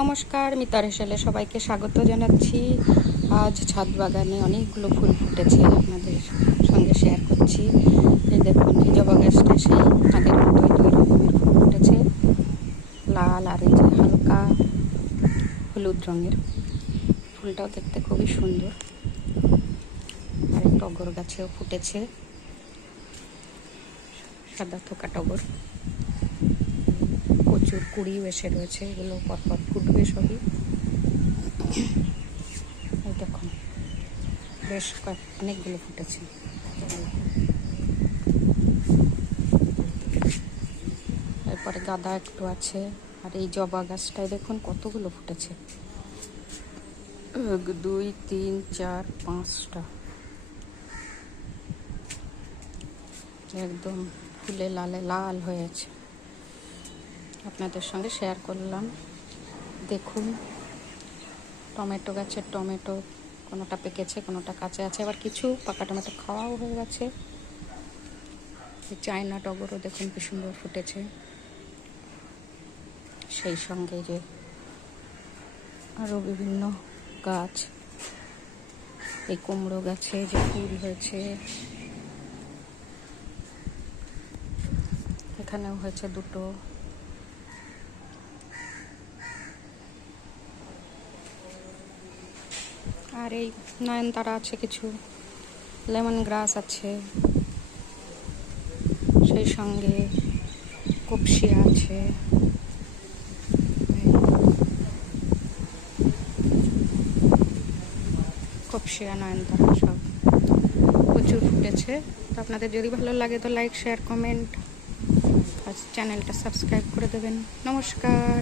নমস্কার, মিতার হেসেলে সবাইকে স্বাগত জানাচ্ছি। আজ ছাদ বাগানে অনেকগুলো ফুল ফুটেছে, আপনাদের সঙ্গে শেয়ার করছি। এই দেখুন, এই জবা গাছটা সেই আগের মতোই 2 রকমের ফুল ফুটেছে, লাল আর এই যে হালকা হলুদ রঙের। ফুলটাও দেখতে খুবই সুন্দর। আর এই টগর গাছেও ফুটেছে, সাদা থোকা টগর, প্রচুর কুড়িও এসে রয়েছে। এগুলো পরপর ফুটবে সবই। এই দেখুন, বেশ অনেকগুলো ফুটেছে। এরপরে গাঁদা একটু আছে। আর এই জবা গাছটায় দেখুন কতগুলো ফুটেছে, 1 2 3 4 5টা। একদম ফুলে লালে লাল হয়েছে, আপনাদের সঙ্গে শেয়ার করলাম। দেখুন, টমেটো গাছের টমেটো কোনোটা পেকেছে, কোনোটা কাঁচা আছে, আবার কিছু পাকা টমেটো খাওয়াও হয়ে গেছে। চায়না টগরও দেখুন কি সুন্দর ফুটেছে। সেই সঙ্গে যে আরও বিভিন্ন গাছ, এই কুমড়ো গাছে যে ফুল হয়েছে, এখানেও হয়েছে 2টো। আর এই নয়নতারা আছে, কিছু লেমন গ্রাস আছে, সেই সঙ্গে কপসিয়া আছে। কপসিয়া, নয়নতারা সব প্রচুর ফুটেছে। তো আপনাদের যদি ভালো লাগে তো লাইক, শেয়ার, কমেন্ট আর চ্যানেলটা সাবস্ক্রাইব করে দেবেন। নমস্কার।